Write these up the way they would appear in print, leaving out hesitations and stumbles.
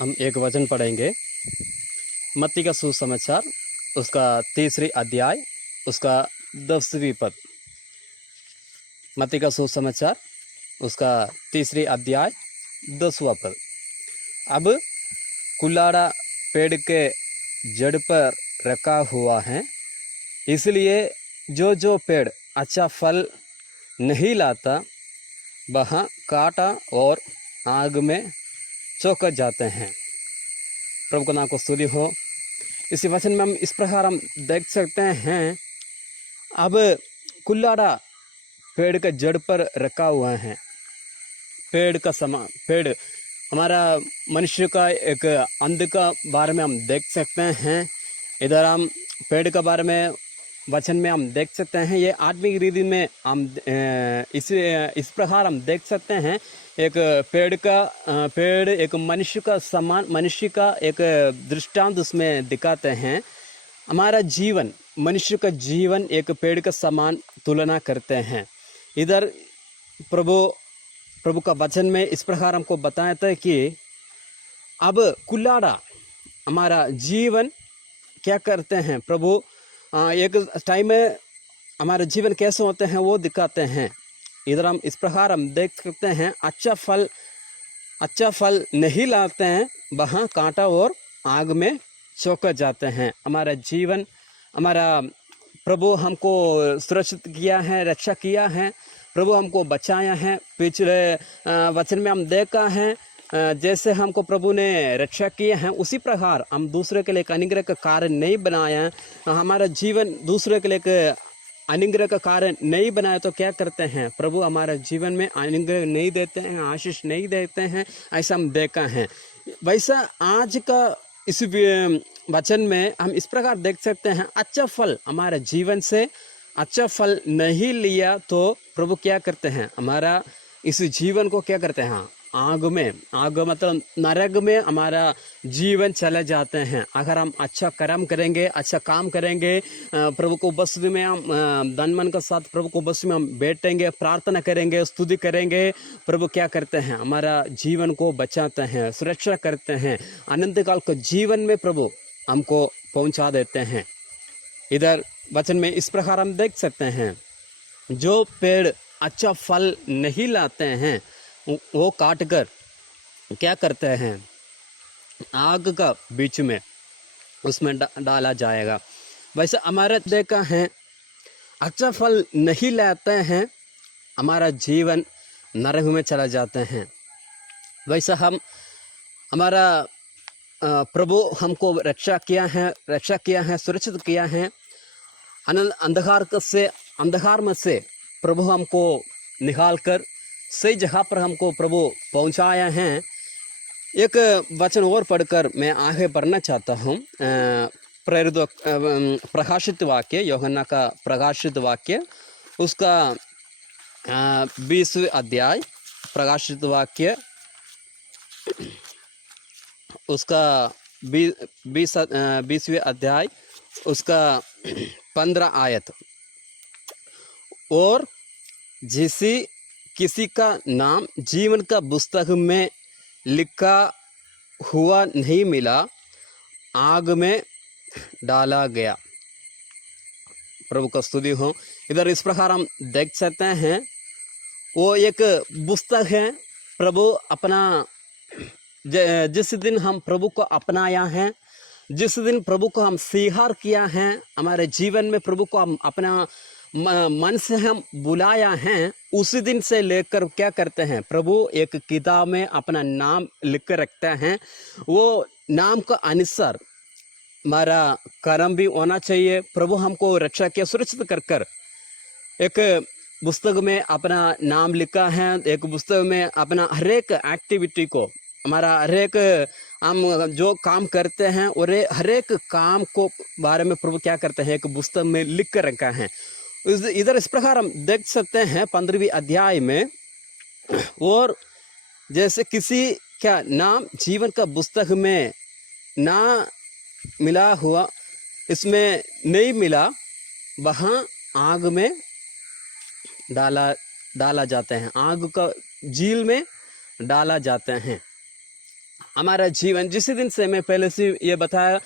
हम एक वचन पढ़ेंगे। मत्ती का सुसमाचार उसका 3री अध्याय उसका 10वीं पद। मत्ती का सुसमाचार उसका 3री अध्याय 10वां पद। अब कुल्हाड़ा पेड़ के जड़ पर रखा हुआ है, इसलिए जो जो पेड़ अच्छा फल नहीं लाता वहाँ काटा और आग में चौंक जाते हैं। प्रभु का नाम को स्तुति हो। इसी वचन में हम इस प्रकार हम देख सकते हैं, अब कुल्हाड़ा पेड़ के जड़ पर रखा हुआ है। पेड़ का समान पेड़ हमारा मनुष्य का एक अंध का बारे में हम देख सकते हैं। इधर हम पेड़ के बारे में वचन में हम देख सकते हैं। ये आत्मिक रीति में हम इस प्रकार हम देख सकते हैं, एक पेड़ एक मनुष्य का समान, मनुष्य का एक दृष्टांत उसमें दिखाते हैं। हमारा जीवन, मनुष्य का जीवन एक पेड़ का समान तुलना करते हैं। इधर प्रभु का वचन में इस प्रकार हमको बताया था कि अब कुल्हाड़ा हमारा जीवन क्या करते हैं। प्रभु एक टाइम में हमारे जीवन कैसे होते हैं वो दिखाते हैं। इधर हम इस प्रकार हम देख सकते हैं, अच्छा फल नहीं लाते हैं वहाँ कांटा और आग में चौंक जाते हैं। हमारा जीवन, हमारा प्रभु हमको सुरक्षित किया है, रक्षा किया है, प्रभु हमको बचाया है। पिछले वचन में हम देखा है, जैसे हमको प्रभु ने रक्षा किए हैं उसी प्रकार हम दूसरे के लिए एक अनुग्रह का कारण नहीं बनाया है। हमारा जीवन दूसरे के लिए एक अनुग्रह का कारण नहीं बनाया तो क्या करते हैं, प्रभु हमारे जीवन में अनुग्रह नहीं देते हैं, आशीष नहीं देते हैं, ऐसा हम देखा है। वैसा आज का इस वचन में हम इस प्रकार देख सकते हैं, अच्छा फल हमारे जीवन से अच्छा फल नहीं लिया तो प्रभु क्या करते हैं, हमारा इस जीवन को क्या करते हैं, आग मतलब नरक में हमारा जीवन चले जाते हैं। अगर हम अच्छा कर्म करेंगे, अच्छा काम करेंगे, प्रभु को उपस्थिति में हम धन मन के साथ प्रभु को उपस्थिति में हम बैठेंगे, प्रार्थना करेंगे, स्तुति करेंगे, प्रभु क्या करते हैं, हमारा जीवन को बचाते हैं, सुरक्षा करते हैं, अनंत काल के जीवन में प्रभु हमको पहुंचा देते हैं। इधर वचन में इस प्रकार हम देख सकते हैं, जो पेड़ अच्छा फल नहीं लाते हैं वो काट कर क्या करते हैं, आग का बीच में उसमें डाला जाएगा। वैसे हमारा देखा है, अच्छा फल नहीं लाते हैं हमारा जीवन नरक में चला जाते हैं। वैसे हमारा प्रभु हमको रक्षा किया है, सुरक्षित किया है। अंधकार में से प्रभु हमको निकाल कर सही जगह पर हमको प्रभु पहुंचाया है। एक वचन और पढ़कर मैं आगे बढ़ना चाहता हूँ। प्रकाशित वाक्य, यूहन्ना का प्रकाशित वाक्य उसका 20वें अध्याय, प्रकाशित वाक्य उसका 20वें अध्याय उसका 15 आयत। और किसी का नाम जीवन का पुस्तक में लिखा हुआ नहीं मिला, आग में डाला गया। प्रभु का स्तुति हो। इधर इस प्रकार हम देख सकते हैं, वो एक पुस्तक है। प्रभु अपना जिस दिन हम प्रभु को अपनाया है, जिस दिन प्रभु को हम स्वीकार किया है, हमारे जीवन में प्रभु को हम अपना मन से हम बुलाया है, उसी दिन से लेकर क्या करते हैं, प्रभु एक किताब में अपना नाम लिख कर रखते हैं। वो नाम का अनुसार हमारा कर्म भी होना चाहिए। प्रभु हमको रक्षा किया, सुरक्षित कर कर एक पुस्तक में अपना नाम लिखा है। एक पुस्तक में अपना हर एक एक्टिविटी को, हमारा हर एक हम जो काम करते हैं और हर एक काम को बारे में प्रभु क्या करते हैं, एक पुस्तक में लिख कर रखा है। इधर इस प्रकार हम देख सकते हैं 15वीं अध्याय में, और जैसे किसी का नाम जीवन का पुस्तक में ना मिला हुआ, इसमें नहीं मिला, वहाँ आग में डाला जाते हैं, आग का झील में डाला जाते हैं। हमारा जीवन जिस दिन से मैं पहले से ये बताया,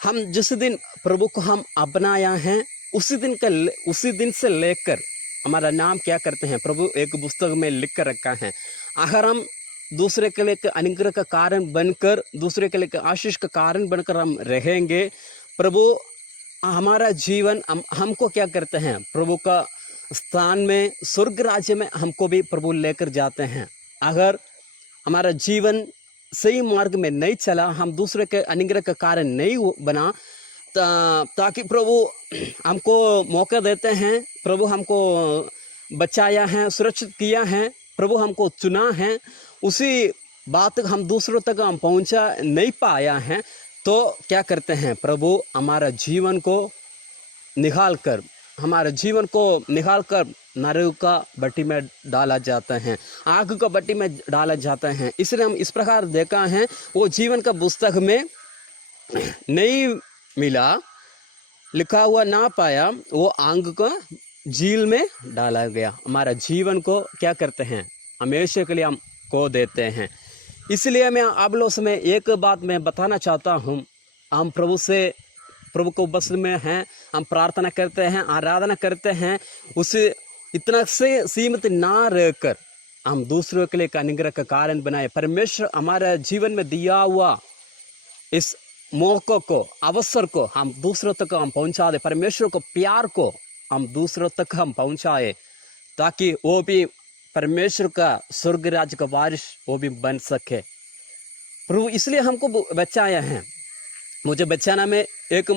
हम जिस दिन प्रभु को हम अपनाया है उसी दिन से लेकर हमारा नाम क्या करते हैं, प्रभु एक पुस्तक में लिख कर रखा है। अगर हम दूसरे के लिए अनुग्रह का कारण बनकर, दूसरे के लिए आशीष का कारण बनकर हम रहेंगे, प्रभु हमारा जीवन हमको क्या करते हैं, प्रभु का स्थान में, स्वर्ग राज्य में हमको भी प्रभु लेकर जाते हैं। अगर हमारा जीवन सही मार्ग में नहीं चला, हम दूसरे के अनुग्रह का कारण नहीं बना, ताकि प्रभु हमको मौका देते हैं, प्रभु हमको बचाया है, सुरक्षित किया है, प्रभु हमको चुना है, उसी बात हम दूसरों तक हम पहुंचा नहीं पाया है, तो क्या करते हैं, प्रभु हमारा जीवन को निकाल कर नरक का भट्टी में डाला जाता है, आग का भट्टी में डाला जाता है। इसलिए हम इस प्रकार देखा है, वो जीवन का पुस्तक में नहीं मिला, लिखा हुआ ना पाया, वो आग का झील में डाला गया। हमारा जीवन को क्या करते हैं, हमेशा के लिए हम खो देते हैं। इसलिए मैं आप लोगों से एक बात मैं बताना चाहता हूँ, हम प्रभु को बस में हैं, हम प्रार्थना करते हैं, आराधना करते हैं, उसे इतना से सीमित ना रहकर हम दूसरों के लिए अनुग्रह का कारण बनाए। परमेश्वर हमारे जीवन में दिया हुआ इस मौके को, अवसर को हम दूसरों तक हम पहुंचा दे, परमेश्वर को प्यार को हम दूसरों तक हम पहुंचाए, ताकि वो भी परमेश्वर का स्वर्ग राज्य का वारिस वो भी बन सके। प्रभु इसलिए हमको बचाया है। मुझे बचाना में एक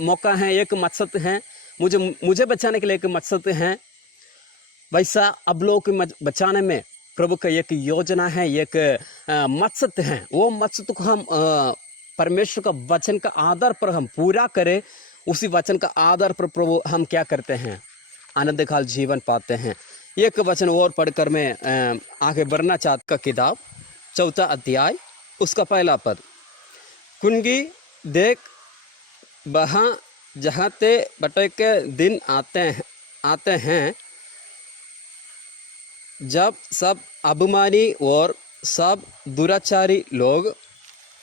मौका है, एक मकसद है, मुझे बचाने के लिए एक मकसद है, वैसा अब लोग को बचाने में प्रभु का एक योजना है, एक मकसद है। वो मकसद को हम परमेश्वर का वचन का आधार पर हम पूरा करें, उसी वचन का आधार पर प्रभु हम क्या करते हैं, आनंद काल जीवन पाते हैं। एक वचन और पढ़कर मैं आगे बढ़ना चाहता का किताब 4 अध्याय उसका पहला पद, कुंगी देख वहाँ जहाते बटे के दिन आते हैं, जब सब अभिमानी और सब दुराचारी लोग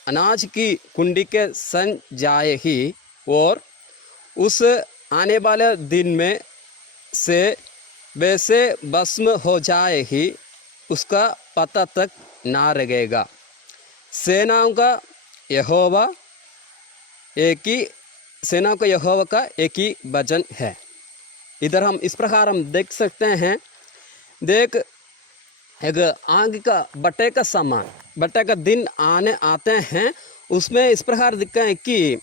अनाज की कुंडी के सन जाए ही, और उस आने वाले दिन में से वैसे भस्म हो जाए ही, उसका पता तक ना लगेगा। सेनाओं का यहोवा का एक ही वचन है। इधर हम इस प्रकार हम देख सकते हैं, देख एक आग का बटे का समान, बटे का दिन आते हैं, उसमें इस प्रकार दिखता है कि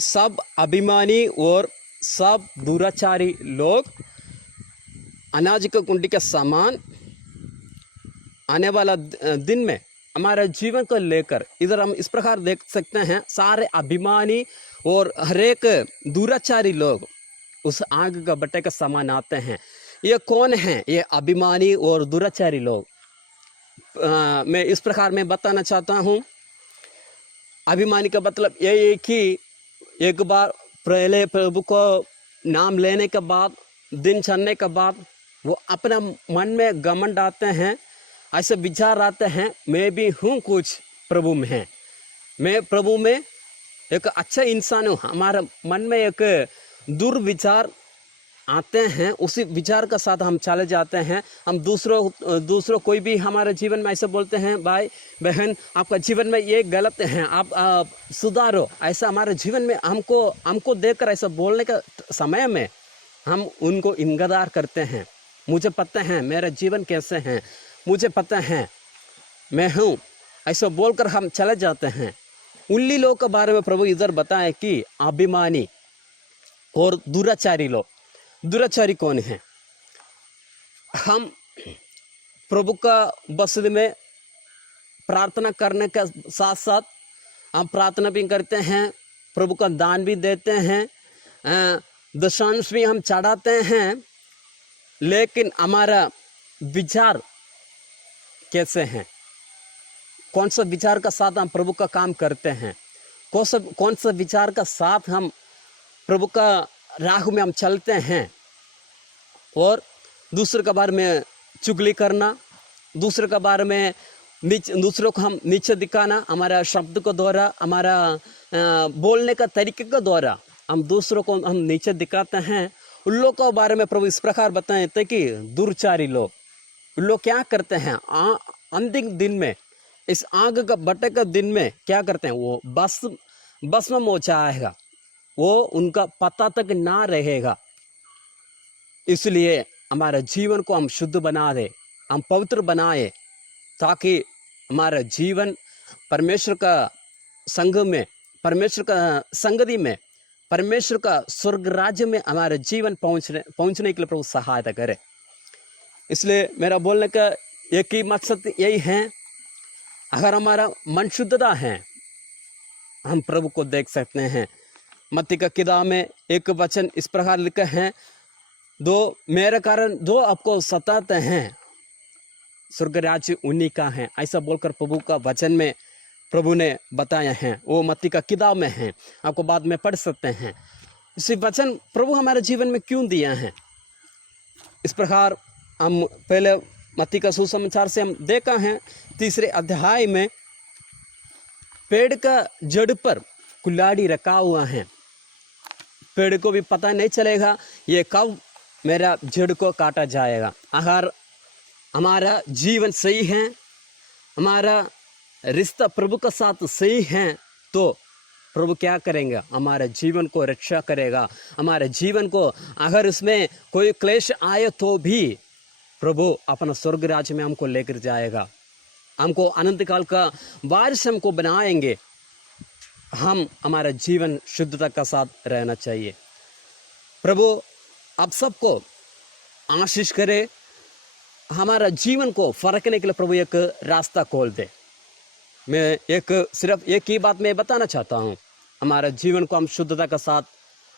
सब अभिमानी और सब दुराचारी लोग अनाज का कुंडी के समान आने वाला दिन में हमारे जीवन को लेकर, इधर हम इस प्रकार देख सकते हैं, सारे अभिमानी और हरेक दुराचारी लोग उस आग का बटे का समान आते हैं। ये कौन है, ये अभिमानी और दुराचारी लोग? मैं इस प्रकार में बताना चाहता हूँ। अभिमानी का मतलब ये है कि एक बार पहले प्रभु को नाम लेने के बाद, दिन चढ़ने के बाद, वो अपना मन में घमंड आते हैं, ऐसे विचार आते हैं, मैं भी हूँ कुछ प्रभु में है, मैं प्रभु में एक अच्छा इंसान हूँ। हमारे मन में एक दुर्विचार आते हैं, उसी विचार का साथ हम चले जाते हैं। हम दूसरों कोई भी हमारे जीवन में ऐसे बोलते हैं, भाई बहन आपका जीवन में ये गलत है, आप सुधारो, ऐसा हमारे जीवन में हमको देखकर ऐसा बोलने का समय में हम उनको इंतजार करते हैं। मुझे पता है मेरा जीवन कैसे है, मुझे पता है मैं हूँ, ऐसा बोलकर हम चले जाते हैं। उन्हीं लोगों के बारे में प्रभु इधर बताए कि अभिमानी और दुराचारी लोग। दुराचारी कौन है? हम प्रभु का बसद में प्रार्थना करने के साथ साथ हम प्रार्थना भी करते हैं, प्रभु का दान भी देते हैं, दशांश भी हम चढ़ाते हैं, लेकिन हमारा विचार कैसे हैं? कौन सा विचार का साथ हम प्रभु का काम करते हैं? कौन सा विचार का साथ हम प्रभु का राह में हम चलते हैं? और दूसरे के बारे में चुगली करना, दूसरे के बारे में दूसरों को हम नीचे दिखाना, हमारा शब्द को द्वारा, हमारा बोलने का तरीके के द्वारा हम दूसरों को हम नीचे दिखाते हैं। उन लोगों के बारे में प्रभु इस प्रकार बताए थे कि दुर्चारी लोग, उन लोग क्या करते हैं अंतिम दिन में, इस आग का बटे का दिन में क्या करते हैं, वो भस्म हो जाएगा, वो उनका पता तक ना रहेगा। इसलिए हमारे जीवन को हम शुद्ध बना दे, हम पवित्र बनाए, ताकि हमारा जीवन परमेश्वर का संग में, परमेश्वर का संगति में, परमेश्वर का स्वर्ग राज्य में हमारा जीवन पहुंचने के लिए प्रभु सहायता करे। इसलिए मेरा बोलने का एक ही मकसद यही है, अगर हमारा मन शुद्धता है हम प्रभु को देख सकते हैं। मत्ती का किताब में एक वचन इस प्रकार लिखा है, दो मेरे कारण जो आपको सताते हैं स्वर्ग राज्य उन्हीं का है, ऐसा बोलकर प्रभु का वचन में प्रभु ने बताया है। वो मत्ती का किताब में है, आपको बाद में पढ़ सकते हैं। इसी वचन प्रभु हमारे जीवन में क्यों दिया है, इस प्रकार हम पहले मत्ती का सुसमाचार से हम देखा है 3 अध्याय में पेड़ का जड़ पर कुल्हाड़ी रखा हुआ है। पेड़ को भी पता नहीं चलेगा ये कब मेरा जड़ को काटा जाएगा। अगर हमारा जीवन सही है, हमारा रिश्ता प्रभु के साथ सही है, तो प्रभु क्या करेंगे, हमारे जीवन को रक्षा करेगा। हमारे जीवन को अगर उसमें कोई क्लेश आए तो भी प्रभु अपना स्वर्ग राज्य में हमको लेकर जाएगा, हमको अनंत काल का वारिस हमको बनाएंगे। हम हमारा जीवन शुद्धता का साथ रहना चाहिए। प्रभु आप सबको आशीष करे, हमारा जीवन को फरकने के लिए प्रभु एक रास्ता खोल दे। मैं सिर्फ एक ही बात मैं बताना चाहता हूँ, हमारा जीवन को हम शुद्धता के साथ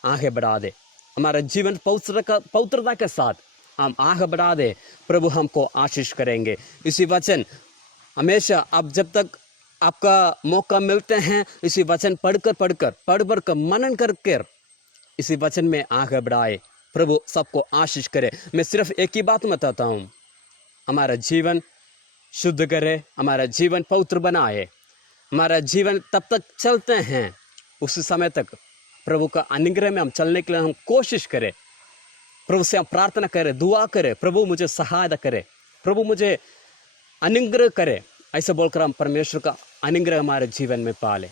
आगे बढ़ा दे, हमारा जीवन पवित्रता के साथ हम आगे बढ़ा दे, प्रभु हमको आशीष करेंगे। इसी वचन हमेशा अब जब तक आपका मौका मिलते हैं, इसी वचन पढ़कर मनन करके इसी वचन में आगे बढ़ाए। प्रभु सबको आशीष करे। मैं सिर्फ एक ही बात बताता हूँ, हमारा जीवन शुद्ध करे, हमारा जीवन पवित्र बनाए। हमारा जीवन तब तक चलते हैं उस समय तक प्रभु का अनुग्रह में हम चलने के लिए हम कोशिश करें। प्रभु से हम प्रार्थना करें, दुआ करें, प्रभु मुझे सहायता करे, प्रभु मुझे अनुग्रह करे, ऐसे बोलकर हम परमेश्वर का अनुग्रह हमारे जीवन में पाले।